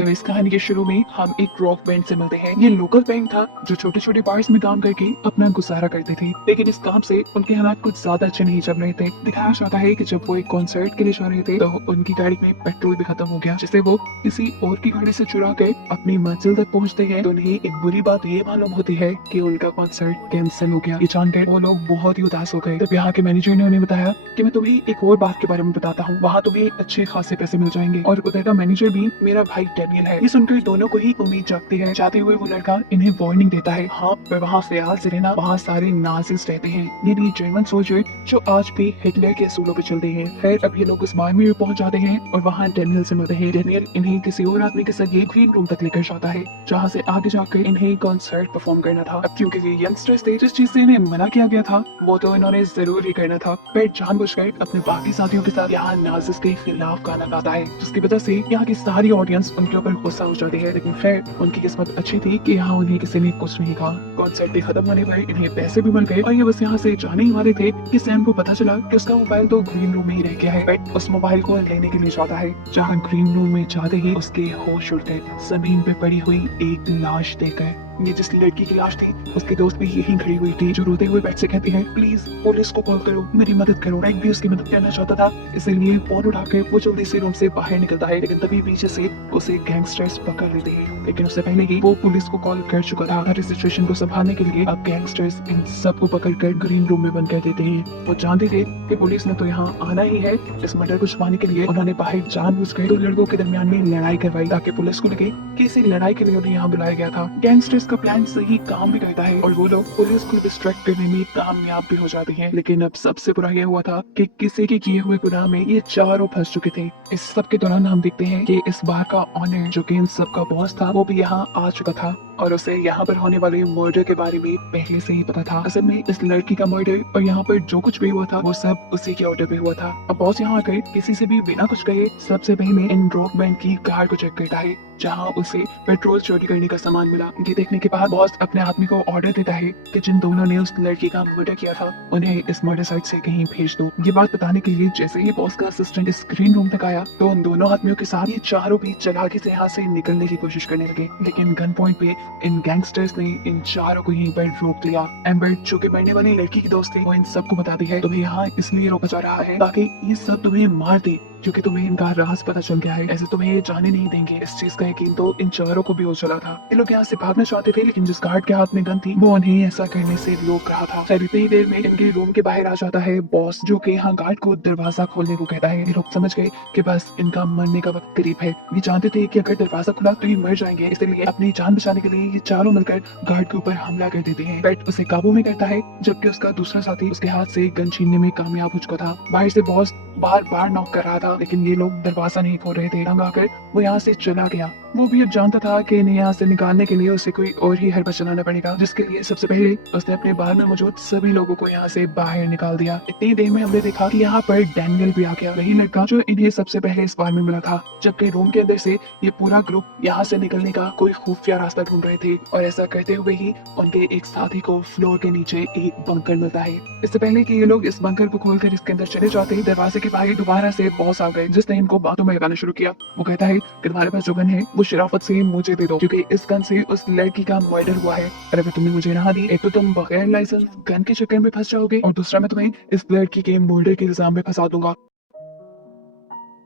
तो इस कहानी के शुरू में हम एक रॉक बैंड से मिलते हैं। ये लोकल बैंड था जो छोटे छोटे बार्स में काम करके अपना गुजारा करते थे, लेकिन इस काम से उनके हालात कुछ ज्यादा अच्छे नहीं चल रहे थे। दिखाया जाता है कि जब वो एक कॉन्सर्ट के लिए जा रहे थे तो उनकी गाड़ी में पेट्रोल भी खत्म हो गया, जिसे वो किसी और की गाड़ी से चुरा कर अपनी मंजिल तक पहुंचते हैं तो उन्हें एक बुरी बात ये मालूम होती है कि उनका कॉन्सर्ट कैंसिल हो गया। ये जानकर वो लोग बहुत ही उदास हो गए। तब यहाँ के मैनेजर ने उन्हें बताया कि मैं तुम्हें एक और बात के बारे में बताता हूँ, वहाँ तुम्हें अच्छे खासे पैसे मिल जाएंगे। और उधर का मैनेजर भी मेरा भाई डैनियल है। ये सुनकर दोनों को ही उम्मीद जागती है। जाते हुए वो लड़का इन्हें वार्निंग देता है, हाँ पर वहाँ ख्याल से रहना, वहाँ सारे नाजिस्ट रहते हैं, यानी जर्मन सोल्जर जो आज भी हिटलर के असूलों पे चलते हैं। खैर अब ये लोग उस बार में भी पहुंच जाते हैं और वहाँ डैनियल से मिलते हैं। डैनियल इन्हें किसी और आदमी के साथ ये ग्रीन रूम तक लेकर जाता है जहाँ से आगे जाकर इन्हें कॉन्सर्ट परफॉर्म करना था। अब क्योंकि ये यंगस्टर्स थे, जिस चीज से इन्हें मना किया गया था वो तो इन्होंने जरूर ही करना था, पर जानबूझकर अपने बाकी साथियों के साथ यहाँ नाजिस्ट के खिलाफ गाना गाता है, जिसकी वजह से यहाँ की सारी ऑडियंस उनके ऊपर गुस्सा हो जाती है। लेकिन खैर उनकी किस्मत अच्छी थी कि यहाँ उन्हें किसी ने कुछ नहीं कहा। कॉन्सर्ट के खत्म होने पर इन्हें पैसे भी मिल गए और ये बस यहाँ से जाने ही वाले थे कि सैम को पता चला कि उसका मोबाइल तो ग्रीन रूम में ही रह गया है। बट उस मोबाइल को लेने के लिए जाता है, जहाँ ग्रीन रूम में जाते ही उसके होश उड़ गए जमीन पे पड़ी हुई एक लाश देखकर। ये जिस लड़की की लाश थी उसकी दोस्त भी यहीं खड़ी हुई थी, जो रोते हुए बेड से कहती है, प्लीज पुलिस को कॉल करो, मेरी मदद करो। राइट भी उसकी मदद करना चाहता था, इसीलिए फोन उठाकर वो जल्दी से रूम से बाहर निकलता है। लेकिन तभी पीछे से उसे गैंगस्टर्स पकड़ लेते हैं। लेकिन उससे पहले ही वो पुलिस को कॉल कर चुका था। हर सिचुएशन को संभालने के लिए अब गैंगस्टर्स इन सबको पकड़कर ग्रीन रूम में बंद कर देते हैं। वो जानते थे कि पुलिस ने तो यहाँ आना ही है। इस मर्डर को छुपाने के लिए उन्होंने बाहर जानबूझकर दो लड़कों के दरमियान में लड़ाई करवाई ताकि पुलिस को लगे कि इसी लड़ाई के लिए उन्हें यहाँ बुलाया गया था। गैंगस्टर्स का प्लान सही काम भी करता है और वो लोग पुलिस को डिस्ट्रैक्ट करने में कामयाब भी हो जाते हैं। लेकिन अब सबसे बुरा यह हुआ था कि किसी के किए हुए गुनाह में ये चारों फंस चुके थे। इस सब के दौरान हम देखते हैं कि इस बार का ऑनर जो कि इन सब का बॉस था वो भी यहाँ आ चुका था और उसे यहाँ पर होने वाले मर्डर के बारे में पहले से ही पता था। असल में इस लड़की का मर्डर और यहाँ पर जो कुछ भी हुआ था वो सब उसी के ऑर्डर पे हुआ था। अब बॉस यहाँ आकर किसी से भी बिना कुछ कहे सबसे पहले इन रॉक बैंड की कार को चेक करता है, जहाँ उसे पेट्रोल चोरी करने का सामान मिला। ये देखने के बाद बॉस अपने आदमी को ऑर्डर देता है कि जिन दोनों ने उस लड़की का मर्डर किया था उन्हें इस मर्डर साइट से कहीं भेज दो। ये बात बताने के लिए जैसे ही बॉस का असिस्टेंट इस ग्रीन रूम तक आया तो उन दोनों आदमियों के साथ ये चारों भी चालाकी से यहाँ से निकलने की कोशिश करने लगे। लेकिन गन पॉइंट पे इन गैंगस्टर्स ने इन चारों को यहीं पर रोक लिया। एम्बर जो कि मरने वाली लड़की की दोस्त थी वो इन सबको बताती है, तुम्हें यहाँ इसलिए रोका जा रहा है ताकि ये सब तुम्हें मार दे, क्योंकि तुम्हें इनका राज पता चल गया है। ऐसे तुम्हें ये जाने नहीं देंगे। इस चीज का यकीन तो इन चारों को भी हो चला था। ये लोग यहाँ से भागना चाहते थे, लेकिन जिस गार्ड के हाथ में गन थी वो उन्हें ऐसा करने से रोक रहा था। खैर इतनी ही देर में इनके रूम के बाहर आ जाता है बॉस, जो कि यहाँ गार्ड को दरवाजा खोलने को कहता है। ये लोग समझ गए कि बस इनका मरने का वक्त करीब है। ये जानते थे कि अगर दरवाजा खुला तो ये मर जाएंगे, इसलिए अपनी जान बचाने के लिए ये चारों मिलकर गार्ड के ऊपर हमला कर देते हैं। बैट उसे काबू में करता है, जबकि उसका दूसरा साथी उसके हाथ से गन छीनने में कामयाब हो चुका था। बाहर से बॉस बार बार नॉक कर रहा था, लेकिन ये लोग दरवाजा नहीं खोल रहे थे। तंग आकर वो यहाँ से चला गया। वो भी अब जानता था कि इन्हें यहाँ से निकालने के लिए उसे कोई और ही हरबा चलाना पड़ेगा, जिसके लिए सबसे पहले उसने अपने बार में मौजूद सभी लोगों को यहाँ से बाहर निकाल दिया। इतनी देर में हमने देखा कि यहाँ पर डैनियल भी आ गया, वही लड़का जो इन्हें सबसे पहले इस बार में मिला था। जबकि रूम के अंदर से ये पूरा ग्रुप यहाँ से निकलने का कोई खुफिया रास्ता ढूंढ रहे थे और ऐसा करते हुए ही उनके एक साथी को फ्लोर के नीचे एक बंकर मिलता है। इससे पहले कि ये लोग इस बंकर को खोलकर इसके अंदर चले जाते ही दरवाजे के बाहर दोबारा से बॉस आ गए, जिसने इनको बातों में लगाना शुरू किया। वो कहता है कि तुम्हारे पास जो गन है वो शराफत से मुझे दे दो, क्योंकि इस गन से उस लड़की का मर्डर हुआ है और अगर तुमने मुझे ना दी, एक तो तुम बगैर लाइसेंस गन के चक्कर में फंस जाओगे और दूसरा मैं तुम्हें इस लड़की के मर्डर के इल्जाम में फंसा दूंगा।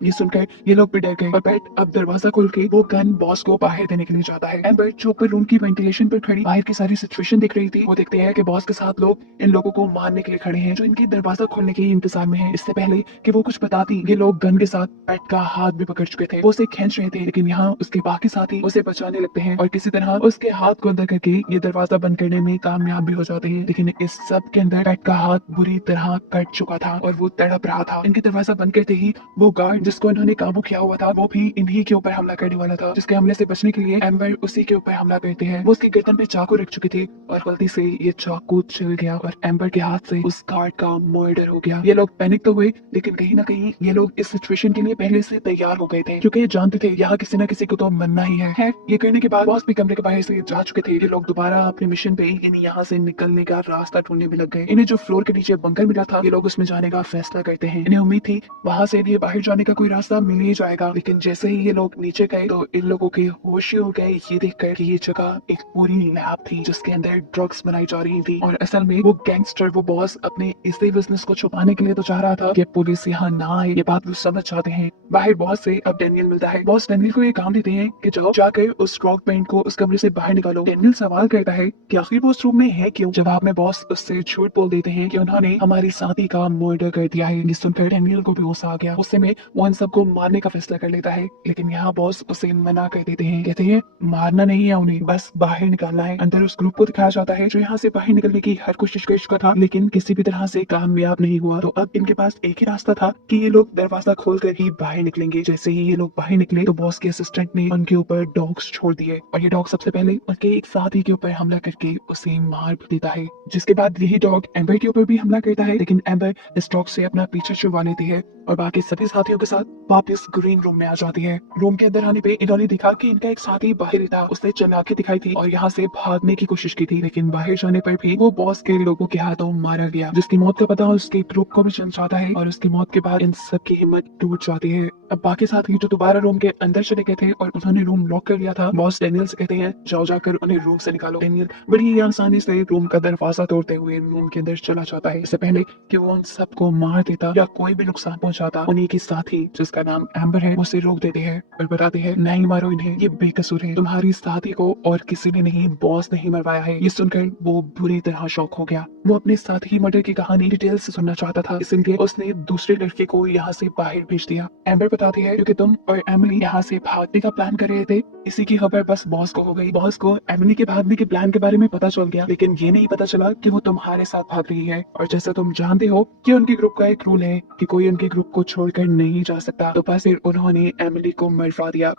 ये सुनकर ये लोग भी डर गए और बैट अब दरवाजा खोल के वो गन बॉस को बाहर देने के लिए जाता है। एम्बर जो ऊपर रूम की वेंटिलेशन पर खड़ी बाहर की सारी सिचुएशन देख रही थी, वो देखते हैं कि बॉस के साथ लोग इन लोगों को मारने के लिए खड़े हैं जो इनके दरवाजा खोलने के इंतजार में हैं। इससे पहले कि वो कुछ बताती, ये लोग गन के साथ बैट का हाथ भी पकड़ चुके थे। वो उसे खींच रहे थे, लेकिन यहाँ उसके बाकी साथी उसे बचाने लगते हैं और किसी तरह उसके हाथ को अंदर करके ये दरवाजा बंद करने में कामयाब भी हो जाते हैं। लेकिन इस सब के अंदर बैट का हाथ बुरी तरह कट चुका था और वो तड़प रहा था। इनके दरवाजा बंद करते ही वो गार्ड जिसको इन्होंने काबू किया हुआ था वो भी इन्हीं के ऊपर हमला करने वाला था, जिसके हमले से बचने के लिए एम्बर उसी के ऊपर हमला करते हैं। वो उसकी गर्दन पे चाकू रख चुकी थी और गलती से ये चाकू चल गया और एम्बर के हाथ से उस गार्ड का मर्डर हो गया। ये लोग पैनिक तो हुए, लेकिन कहीं ना कहीं ये लोग इस सिचुएशन के लिए पहले से तैयार हो गए थे, क्योंकि ये जानते थे यहाँ किसी न किसी को तो मरना ही है। ये करने के बाद बॉस भी कमरे के बाहर से जा चुके थे। ये लोग दोबारा अपने मिशन पे यानी यहाँ से निकलने का रास्ता ढूंढने में लग गए। इन्हें जो फ्लोर के नीचे बंकर मिला था, ये लोग उसमें जाने का फैसला करते हैं। इन्हें उम्मीद थी वहां से ये बाहर जाने का कोई रास्ता मिल ही जाएगा। लेकिन जैसे ही ये लोग नीचे गए तो इन लोगों के होश ही हो गए ये देखकर कि ये जगह एक पूरी लैब थी जिसके अंदर ड्रग्स बनाई जा रही थी। और असल में वो गैंगस्टर, वो बॉस अपने इसी बिजनेस को छुपाने के लिए तो चाह रहा था कि पुलिस यहाँ ना आए। ये बात वो समझ जाते हैं। बाहर बॉस से अब डेनियल मिलता है। बॉस डेनियल को ये काम देते हैं कि जाओ जाकर उस रॉक बैंड को उस कमरे से बाहर निकालो। डेनियल सवाल करता है कि आखिर वो उस रूम में है क्यों। जवाब में बॉस उससे झूठ बोल देते हैं कि उन्होंने हमारी साथी का मर्डर कर दिया है। ये सुनकर डेनियल को भी गुस्सा आ गया। गुस्से में वो इन सबको मारने का फैसला कर लेता है। लेकिन यहाँ बॉस उसे मना कर देते हैं। कहते हैं मारना नहीं है उन्हें, बस बाहर निकालना है। अंदर उस ग्रुप को दिखाया जाता है जो यहाँ से बाहर निकलने की हर कोशिश कर चुका था लेकिन किसी भी तरह से कामयाब नहीं हुआ। तो अब इनके पास एक ही रास्ता था कि ये लोग दरवाजा खोल कर ही बाहर निकलेंगे। जैसे ही ये लोग बाहर निकले तो बॉस के असिस्टेंट ने उनके ऊपर डॉग्स छोड़ दिए और ये डॉग सबसे पहले उनके एक साथी के ऊपर हमला करके उसे मार भी देता है। जिसके बाद यही डॉग एम्बर के ऊपर भी हमला करता है लेकिन एम्बर इस डॉग से अपना पीछे छुड़वा लेती है और बाकी सभी साथियों के साथ वापस ग्रीन रूम में आ जाती है। रूम के अंदर आने पे इन्होंने देखा कि इनका एक साथी बाहर ही था। उसने चालाकी दिखाई थी और यहाँ से भागने की कोशिश की थी लेकिन बाहर जाने पर भी वो बॉस के लोगों के हाथों मारा गया। जिसकी मौत का पता उसके ग्रुप को भी चल जाता है और उसकी मौत के बाद इन सब की हिम्मत टूट जाती है। अब बाकी साथी जो दोबारा रूम के अंदर चले गए थे और उन्होंने रूम लॉक कर लिया था, बॉस डेनियल से कहते हैं जाओ जाकर उन्हें रूम से निकालो। डेनियल बड़ी ही आसानी से रूम का दरवाजा तोड़ते हुए रूम के अंदर चला जाता है। इससे पहले कि वो उन सबको मार देता या कोई भी नुकसान पहुंचाता, उन्हीं की साथी जिसका नाम एम्बर है उसे रोक देते हैं और बताते हैं नहीं मारो इन्हें, ये बेकसूर है। तुम्हारी साथी को और किसी ने नहीं, बॉस ने ही मरवाया है। ये सुनकर वो बुरी तरह शॉक हो गया। वो अपने साथी की मर्डर की कहानी डिटेल से सुनना चाहता था, इसलिए उसने दूसरे लड़के को यहाँ से बाहर भेज दिया। एम्बर बताती है क्योंकि तुम और एमिली यहाँ से भागने का प्लान कर रहे थे, इसी की खबर बस बॉस को हो गई। बॉस को एमिली के भागने के प्लान के बारे में पता चल गया लेकिन ये नहीं पता चला कि वो तुम्हारे साथ भाग रही है। और जैसा तुम जानते हो कि उनके ग्रुप का एक रूल है कि कोई उनके ग्रुप को छोड़कर नहीं जा सकता, तो बस फिर उन्होंने एमिली को मरवा दिया।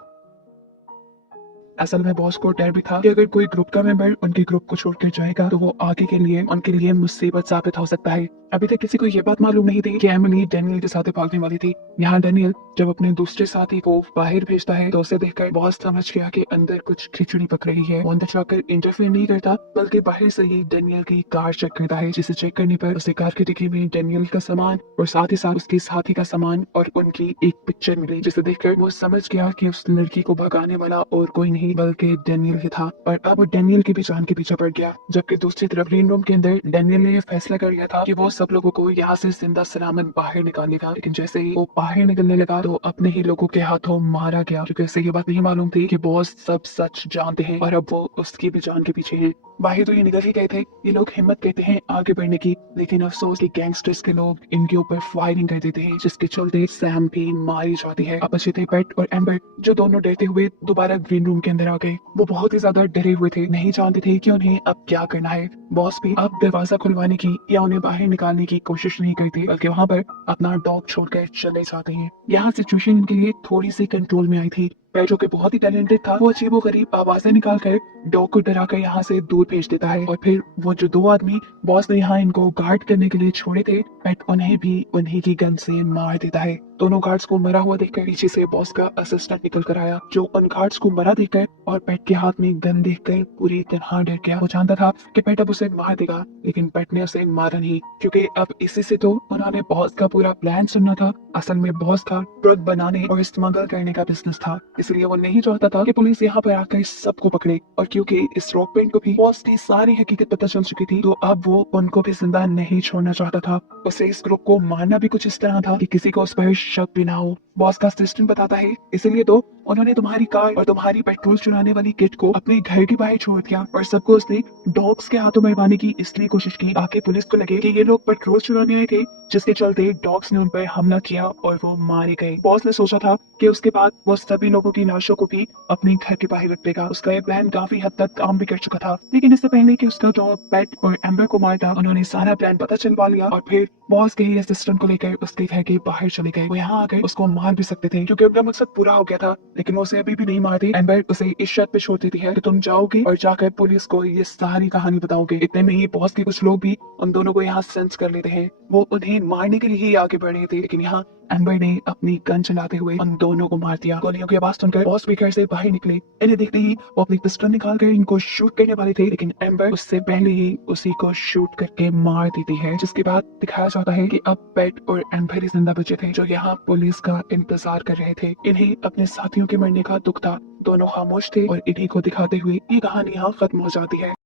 असल में बॉस को डर भी था कि अगर कोई ग्रुप का मेंबर उनके ग्रुप को छोड़कर जाएगा तो वो आगे के लिए उनके लिए मुसीबत साबित हो सकता है। अभी तक किसी को ये बात मालूम नहीं थी कि एमिली डेनियल के साथ भागने वाली थी। यहाँ डेनियल जब अपने दूसरे साथी को बाहर भेजता है तो उसे देखकर बॉस समझ गया कि अंदर कुछ खिचड़ी पक रही है। वो अंदर जाकर इंटरफेयर नहीं करता बल्कि बाहर से ही डेनियल की कार चेक करता है, जिसे चेक करने पर उसे कार की डिक्की में डेनियल का सामान और साथ ही साथ उसके साथी का सामान और उनकी एक पिक्चर मिली, जिसे देखकर वो समझ गया कि उस लड़की को भगाने वाला और कोई नहीं बल्कि डेनियल ही था। और अब डेनियल की भी जान के पीछे पड़ गया। जबकि दूसरी तरफ ग्रीन रूम के अंदर डेनियल ने फैसला कर लिया था कि वो सब लोगों को यहाँ से जिंदा सलामत बाहर निकालेगा। लेकिन जैसे ही वो बाहर निकलने लगा तो अपने ही लोगों के हाथों मारा गया, क्योंकि उसे ये बात नहीं मालूम थी कि बॉस सब सच जानते हैं और अब वो उसकी भी जान के पीछे हैं। बाहर तो ये निकल ही गए थे, ये लोग हिम्मत कहते हैं आगे बढ़ने की, लेकिन अफसोस कि गैंगस्टर्स के लोग इनके ऊपर फायरिंग कर देते हैं, जिसके चलते सैम भी मारी जाती है। अब बचे थे पेट और एम्बर, जो दोनों डरते हुए दोबारा ग्रीन रूम के अंदर आ गए। वो बहुत ही ज्यादा डरे हुए थे, नहीं जानते थे कि उन्हें अब क्या करना है। बॉस भी अब दरवाजा खुलवाने की या उन्हें बाहर निकालने की कोशिश नहीं करते बल्कि वहाँ पर अपना डॉग छोड़कर चले जाते हैं। यहाँ सिचुएशन इनके लिए थोड़ी सी कंट्रोल में आई थी। पेट जो कि बहुत ही टैलेंटेड था, वो अजीबोगरीब आवाजें निकाल कर डॉग को डराकर यहाँ से दूर भेज देता है। और फिर वो जो दो आदमी बॉस ने यहाँ इनको गार्ड करने के लिए छोड़े थे, पेट उन्हें भी उन्हीं की गन से मार देता है। दोनों गार्ड्स को मरा हुआ देखकर पीछे से बॉस का असिस्टेंट निकल कर आया, जो उन गार्ड्स को मरा देखकर और पेट के हाथ में गन देखकर पूरी तरह डर गया। वो जानता था कि पेट अब उसे मार देगा, लेकिन पेट ने उसे मारा नहीं, क्योंकि अब इसी से तो उन्होंने बॉस का पूरा प्लान सुनना था। असल में बॉस का ड्रग बनाने और स्मगल करने का बिजनेस था, इसलिए वो नहीं चाहता था कि पुलिस यहाँ पर आकर सबको पकड़े। और क्योंकि इस रॉक बैंड को भी बॉस की सारी हकीकत पता चल चुकी थी, तो अब वो उनको भी जिंदा नहीं छोड़ना चाहता था। उसे इस ग्रुप को मारना भी कुछ इस तरह था कि किसी को उस पर शक भी ना हो। बॉस का असिस्टेंट बताता है इसीलिए तो उन्होंने तुम्हारी कार और तुम्हारी पेट्रोल चुराने वाली किट को अपने घर के बाहर छोड़ दिया और सबको उसने डॉग्स के हाथों मरवाने की इसलिए कोशिश की ताकि पुलिस को लगे कि ये लोग पेट्रोल चुराने आए थे, जिसके चलते डॉग्स ने उन पर हमला किया और वो मारे गए। बॉस ने सोचा था कि उसके बाद वो सभी लोगों की लाशों को भी अपने घर के बाहर रख देगा। उसका ये प्लान काफी हद तक काम भी कर चुका था, लेकिन इससे पहले कि उसका डॉग पेट और एम्बर को मारता, उन्होंने सारा प्लान पता चलवा लिया और फिर बॉस के ही असिस्टेंट को लेकर उसके घर के बाहर चले गए। वो यहाँ आकर उसको मार भी सकते थे क्योंकि उनका मकसद पूरा हो गया था, लेकिन वो उसे अभी भी नहीं मारती। एम्बर उसे इस शर्त पे छोड़ देती है कि तुम जाओगे और जाकर पुलिस को ये सारी कहानी बताओगे। इतने में ही बॉस के कुछ लोग भी उन दोनों को यहाँ सेंस कर लेते हैं। वो उन्हें मारने के लिए ही आगे बढ़ रहे थे, लेकिन यहाँ एम्बर ने अपनी गन चलाते हुए उन दोनों को मार दिया। गोलियों की आवाज सुनकर बॉस बेकर से बाहर निकले। इन्हें देखते ही वो अपनी पिस्टल निकालकर इनको शूट करने वाले थे, लेकिन एम्बर उससे पहले ही उसी को शूट करके मार देती है, जिसके बाद दिखाया जाता है कि अब पेट और एम्बर ही जिंदा बचे थे, जो यहाँ पुलिस का इंतजार कर रहे थे। इन्हें अपने साथियों के मरने का दुख था। दोनों खामोश थे और इन्हीं को दिखाते हुए ये कहानी यहाँ खत्म हो जाती है।